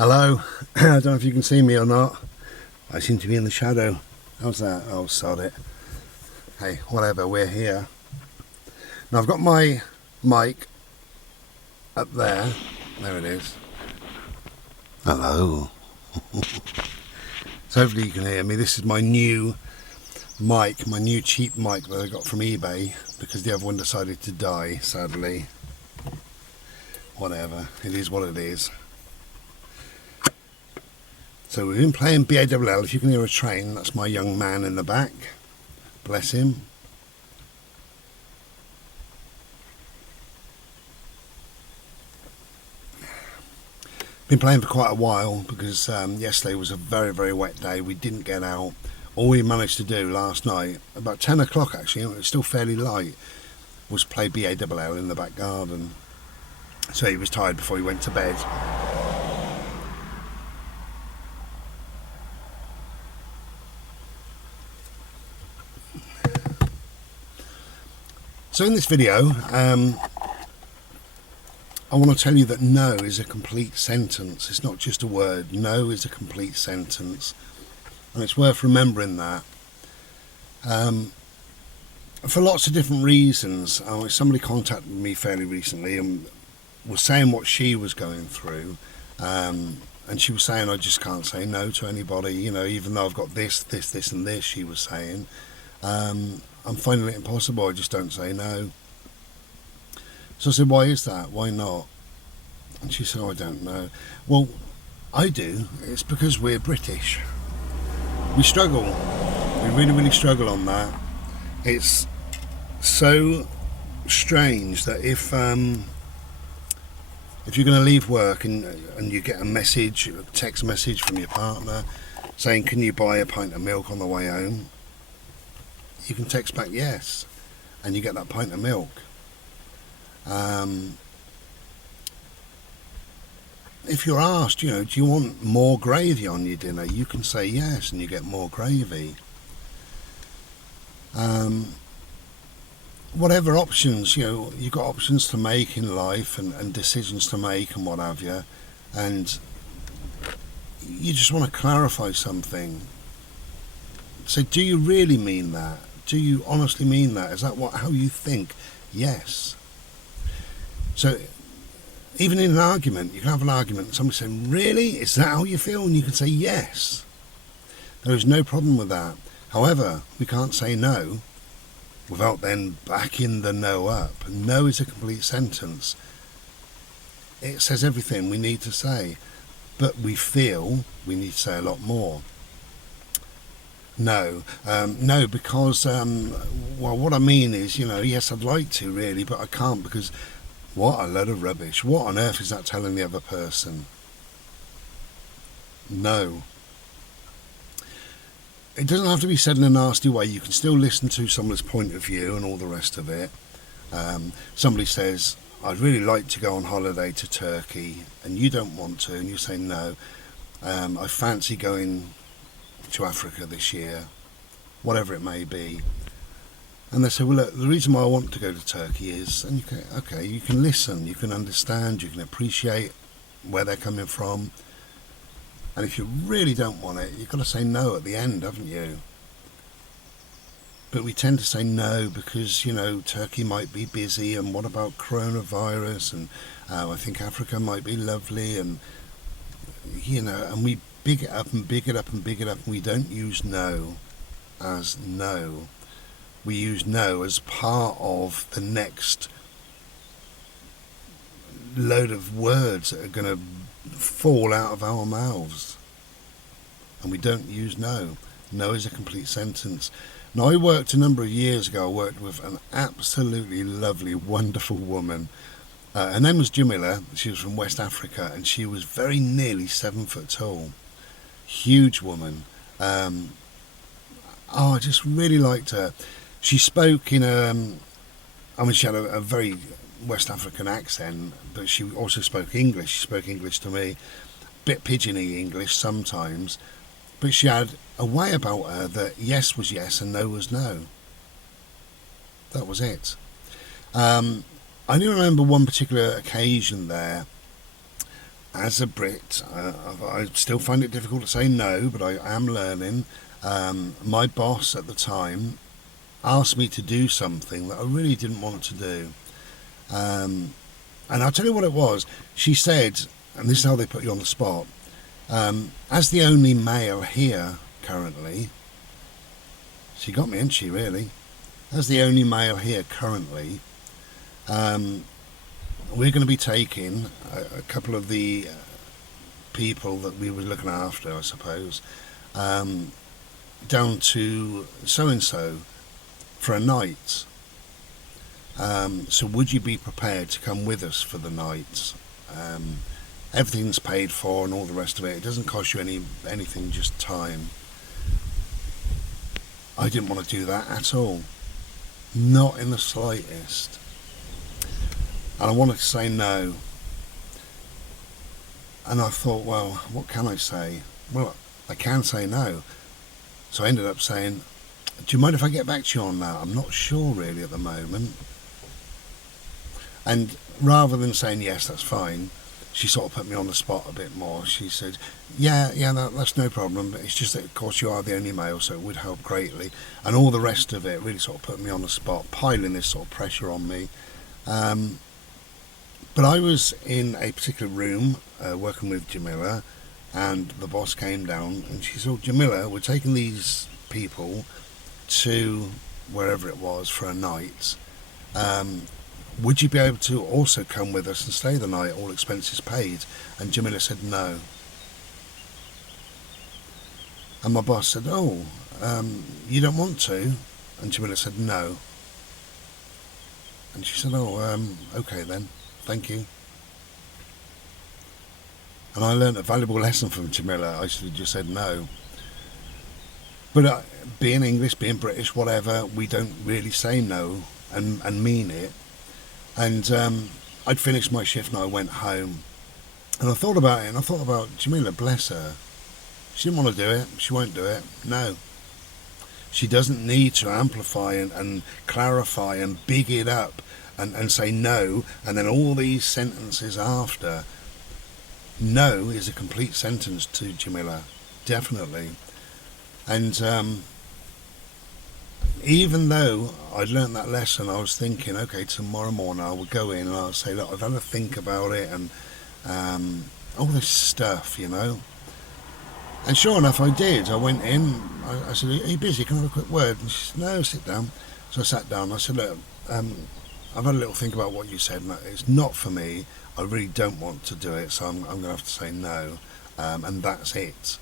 Hello. I don't know if you can see me or not. I seem to be in the shadow. How's that? Oh, sod it. Hey, whatever, we're here. Now I've got my mic up there. There it is. Hello. So hopefully you can hear me. This is my new mic, my new cheap mic that I got from eBay because the other one decided to die, sadly. Whatever, it is what it is. So we've been playing BALL. If you can hear a train, that's my young man in the back. Bless him. Been playing for quite a while because yesterday was a very, very wet day. We didn't get out. All we managed to do last night, about 10 o'clock actually, it was still fairly light, was play BALL in the back garden. So he was tired before he went to bed. So in this video, I want to tell you that no is a complete sentence. It's not just a word. No is a complete sentence. And it's worth remembering that. For lots of different reasons. Somebody contacted me fairly recently and was saying what she was going through. And she was saying, I just can't say no to anybody. You know, even though I've got this and this, she was saying. I'm finding it impossible. I just don't say no. So I said, why is that? Why not? And she said, oh, I don't know. Well, I do. It's because we're British. We struggle. We really, really struggle on that. It's so strange that if you're going to leave work and you get a message, a text message from your partner saying, can you buy a pint of milk on the way home? You can text back yes, and you get that pint of milk. If you're asked, you know, do you want more gravy on your dinner? You can say yes, and you get more gravy. Whatever options, you know, you've got options to make in life and decisions to make and what have you, and you just want to clarify something. So do you really mean that? Do you honestly mean that? Is that how you think? Yes. So even in an argument, you can have an argument and somebody saying, really? Is that how you feel? And you can say yes. There is no problem with that. However, we can't say no without then backing the no up. No is a complete sentence. It says everything we need to say, but we feel we need to say a lot more. No, no, because, well, what I mean is, you know, yes, I'd like to really, but I can't because what a load of rubbish. What on earth is that telling the other person? No. It doesn't have to be said in a nasty way. You can still listen to someone's point of view and all the rest of it. Somebody says, I'd really like to go on holiday to Turkey, and you don't want to, and you say no. I fancy going to Africa this year, whatever it may be. And they say, well, look, the reason why I want to go to Turkey is, and you can listen, you can understand, you can appreciate where they're coming from. And if you really don't want it, you've got to say no at the end, haven't you? But we tend to say no because, you know, Turkey might be busy, and what about coronavirus, and I think Africa might be lovely, and, you know, and we big it up and big it up and big it up, and we don't use no as no. We use no as part of the next load of words that are going to fall out of our mouths. And we don't use no. No is a complete sentence. Now, I worked a number of years ago, I worked with an absolutely lovely, wonderful woman. Her name was Jamila. She was from West Africa, and she was very nearly 7 foot tall. Huge woman. I just really liked her. She spoke in she had a very West African accent, but she also spoke English. She spoke English to me, bit pigeony English sometimes, but she had a way about her that yes was yes and no was no. That was it. I only remember one particular occasion there, as a Brit, I still find it difficult to say no, but I am learning. My boss at the time asked me to do something that I really didn't want to do. And I'll tell you what it was. She said, and this is how they put you on the spot, as the only male here currently, she got me, didn't she, really? As the only male here currently, we're going to be taking a couple of the people that we were looking after, I suppose, down to so-and-so for a night. So would you be prepared to come with us for the night? Everything's paid for and all the rest of it. It doesn't cost you anything, just time. I didn't want to do that at all. Not in the slightest. And I wanted to say no. And I thought, well, what can I say? Well, I can say no. So I ended up saying, do you mind if I get back to you on that? I'm not sure really at the moment. And rather than saying yes, that's fine, she sort of put me on the spot a bit more. She said, yeah, that's no problem, but it's just that of course you are the only male, so it would help greatly. And all the rest of it really sort of put me on the spot, piling this sort of pressure on me. But I was in a particular room working with Jamila, and the boss came down and she said, Jamila, we're taking these people to wherever it was for a night. Would you be able to also come with us and stay the night, all expenses paid? And Jamila said no. And my boss said, you don't want to? And Jamila said no. And she said, okay then, thank you. And I learned a valuable lesson from Jamila. I should have just said no. But being English, being British, whatever, we don't really say no and mean it. And I'd finished my shift and I went home. And I thought about it, and I thought about Jamila, bless her. She didn't want to do it. She won't do it. No. She doesn't need to amplify and clarify and big it up and say no, and then all these sentences after. No is a complete sentence to Jamila, definitely. And even though I'd learnt that lesson, I was thinking, okay, tomorrow morning I will go in and I'll say, look, I've had to think about it and all this stuff, you know. And sure enough, I did. I went in, I said, are you busy? Can I have a quick word? And she said, no, sit down. So I sat down. I said, look, I've had a little think about what you said, and it's not for me. I really don't want to do it, so I'm going to have to say no, and that's it.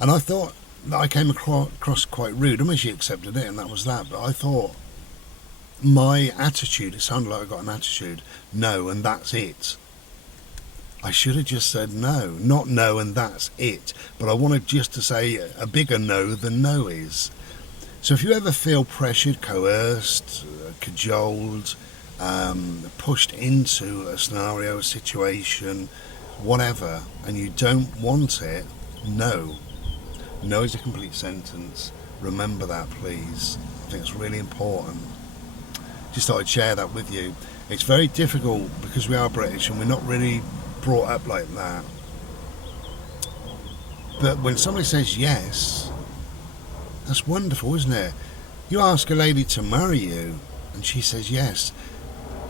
And I thought that I came across quite rude. I mean, she accepted it, and that was that. But I thought my attitude, it sounded like I got an attitude, no, and that's it. I should have just said no, not no, and that's it. But I wanted just to say a bigger no than no is. So if you ever feel pressured, coerced, cajoled, pushed into a scenario, a situation, whatever, and you don't want it, no. No is a complete sentence. Remember that, please. I think it's really important. Just thought I'd share that with you. It's very difficult because we are British and we're not really brought up like that. But when somebody says yes, that's wonderful, isn't it? You ask a lady to marry you and she says yes.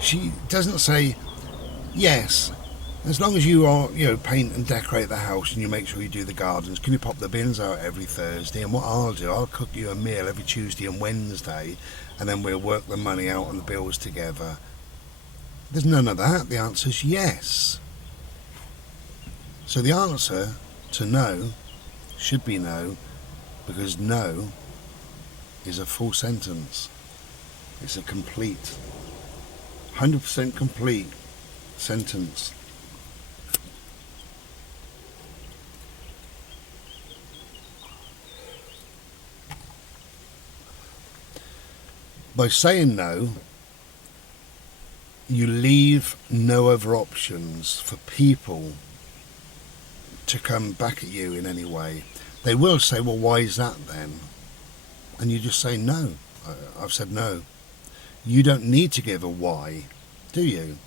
She doesn't say yes, as long as you are, paint and decorate the house and you make sure you do the gardens, can you pop the bins out every Thursday? And what I'll do, I'll cook you a meal every Tuesday and Wednesday, and then we'll work the money out and the bills together. There's none of that. The answer's yes. So the answer to no should be no, because no is a full sentence. It's a complete, 100% complete sentence. By saying no, you leave no other options for people to come back at you in any way. They will say, well, why is that then? And you just say, no, I've said no. You don't need to give a why, do you?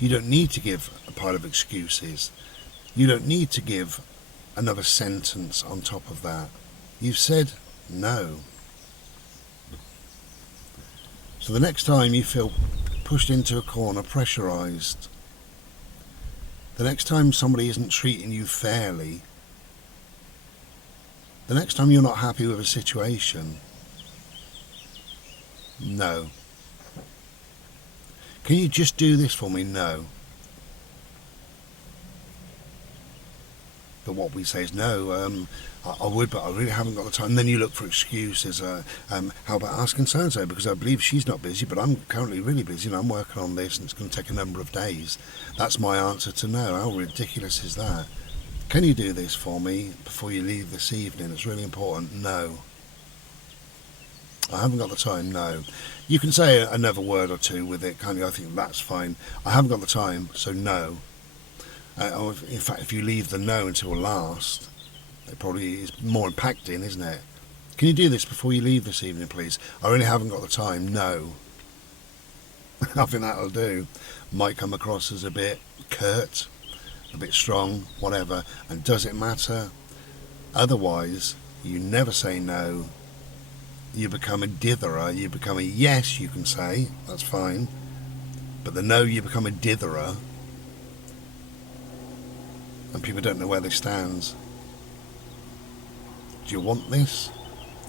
You don't need to give a pile of excuses. You don't need to give another sentence on top of that. You've said no. So the next time you feel pushed into a corner, pressurised, the next time somebody isn't treating you fairly, the next time you're not happy with a situation, no. Can you just do this for me? No. But what we say is no, I would, but I really haven't got the time. And then you look for excuses. How about asking so-and-so, because I believe she's not busy, but I'm currently really busy and I'm working on this and it's going to take a number of days. That's my answer to no. How ridiculous is that? Can you do this for me before you leave this evening? It's really important. No. I haven't got the time. No. You can say another word or two with it, can't you? I think that's fine. I haven't got the time, so no. In fact, if you leave the no until last, it probably is more impacting, isn't it? Can you do this before you leave this evening, please? I really haven't got the time. No. I think that'll do. Might come across as a bit curt, a bit strong, whatever. And does it matter? Otherwise, you never say no. You become a ditherer. You become a yes, you can say. That's fine. But the no, you become a ditherer. And people don't know where they stand. Do you want this?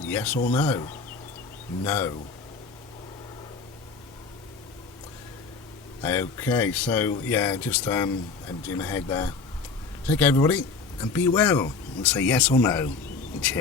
Yes or no? No. Okay, so yeah, just empty my head there. Take care, everybody, and be well, and say yes or no. Cheers.